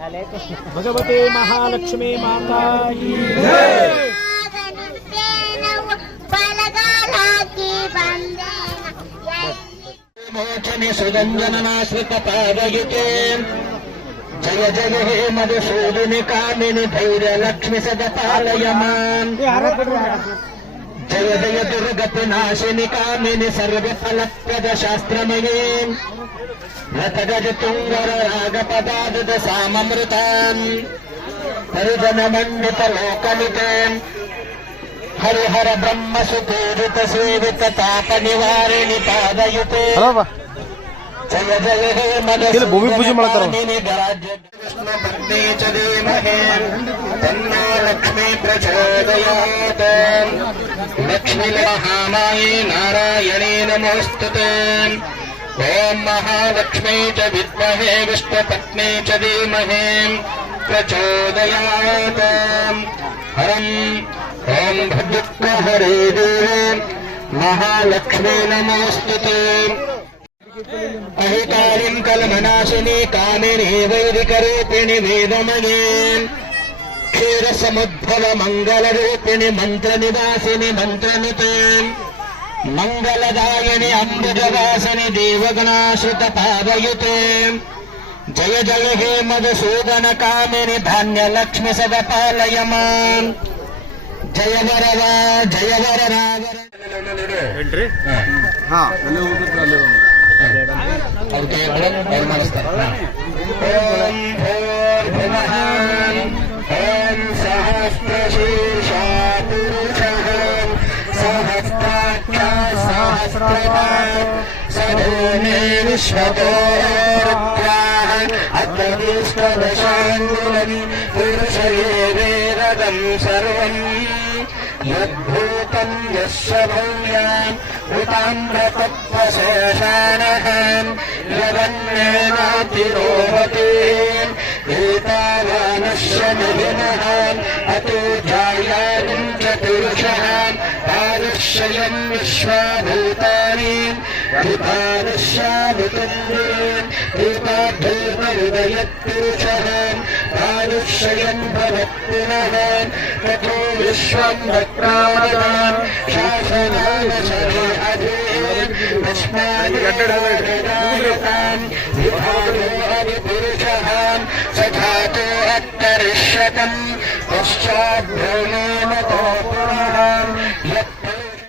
भगवते महालक्ष्मी माता की मोचने सुगंधनाश्रित पादयुते जय जय हे मधुसूदनि कामिनि धैर्य लक्ष्मी सदपालय माम् जय जय दुर्गतिनाशिनि कामिनि सर्वफलप्रद शास्त्रमये रथगज तुंगर रागपदादद साममृतान् परिजनमण्डित लोकमिते हरिहर ब्रह्म सुपूजित सेवित ताप निवारिणि पादयुते जय जय हे मधुसूदनि विष्णुपत्नी च धीमहि तन्नो लक्ष्मी प्रचोदयात् लक्ष्मी महामाये नारायणे नमोस्तुते ओम महालक्ष्मी च विद्महे विष्णुपत्नी च धीमहि प्रचोदयात् हरम् ओम भद्रहरे देवे महालक्ष्मी नमोस्तुते अहिकारिं कलमनाशिनी कामिनी वैदिकरूपिणि वेदमये क्षीरसमुद्भव मंगलरूपिणि मंत्रनिवासिनि मंत्रनुते मंगलदायिनि अम्बुजवासिनि देवगणाश्रित पादयुते जय जय हे मधुसूदन कामिनि धान्य लक्ष्मी सदपालय माम् जय वरवा जय वररावर ओम सहस्रशीर्षा पुरुषः सहस्राक्षः सदोने विश्वतोरुद्राः अतविष्टदशाङ्गुलम् पुरुषये वेदम् सर्वम् यद्भूतम् यस्य भूयाम् उताम्रतत्त्वशेषाणः यदन्नेनातिरोहति एतावानस्य महिमः अतो जायागुम् चतुर्षः पादश्रयम् विश्वाभूतानि कृपादश्याभुतन्द्रियम् कृपाभूतहृदयत्पुरुषः पादश्रयम् भवत्पुनः ततो विश्वम् भक्तानाम् शासनावसरे अधीन् तस्माद् विभागो हरिपुरुषः सधातो अत्तरिष्यतम् पश्चाद्भ्रमेण तो पुनः